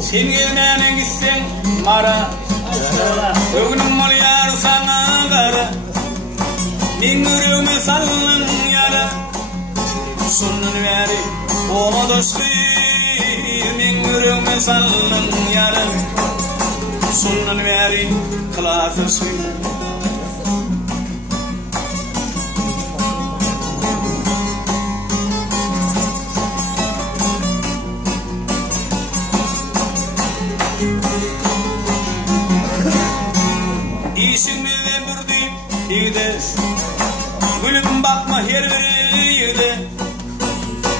Sen gelmenen gitsen mara Ögünüm mol yar sana gara Min yüreğime sallın yara Sonun veri o dostu Min yüreğime sallın yara Sonun veri kılatırsın İşin bile burdi iyide Gülüm bakma her biriydi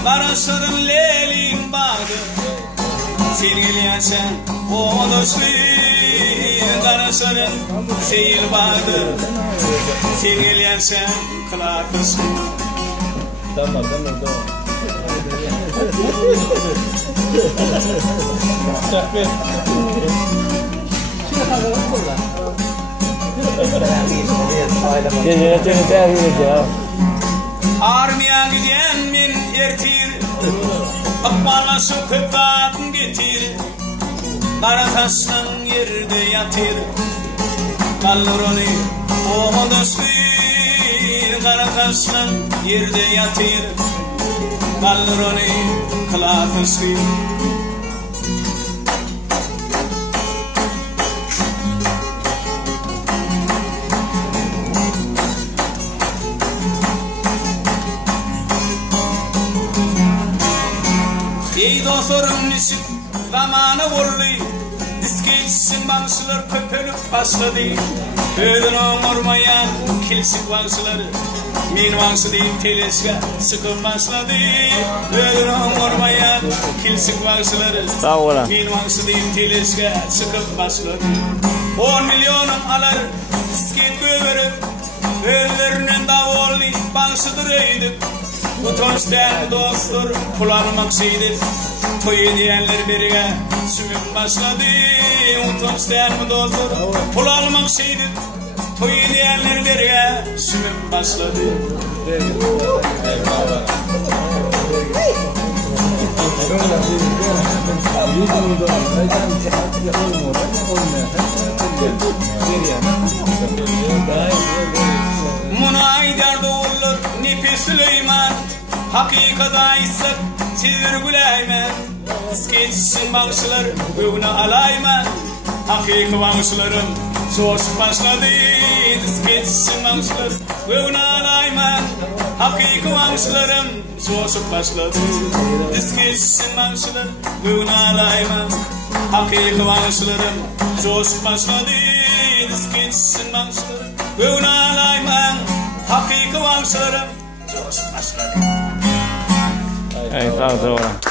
Karışırın leylim bağdı Sen gelyensen o dostu Karışırın seyil bağdı Sen gelyensen kılatırsın Tamam Şahmet Armaya giden min ertir Akbalaşı köpatın getir Karatasın yerde yatır Kalır onu o dostu Karatasın yerde yatır Kalır onu kılatırsın Ey dostlarım niçin zamanı oldu Disketsin bağışlar köpülüp başladı Ödün olmayan kilsik bağışları Min bağışı değil teleske sıkıp başladı Ödün olmayan kilsik bağışları Min bağışı değil teleske sıkıp başladı 10 milyonum alır disket göverip Ödüllerinin davullu bağışıdır eydik Bu toşten dostlar kullanmaksıydı Toy ediyenler birine sümük başladı Bu toşten dostlar kullanmaksıydı Toy ediyenler birine sümük başladı Bunu aydar doğulur Nipi Süleyman Hakikada issak çizir güleymen İsketçin bağışlar öğüne alayman Hakiki bağışlarım soğuk başladı İsketçin bağışlar öğüne alayman Hakiki bağışlarım soğuk başladı İsketçin bağışlar öğüne alayman Hakiki bağışlarım soğuk başladı İsketçin bağışlar öğüne alayman Hakiki bağışlarım Hey, sağ ol.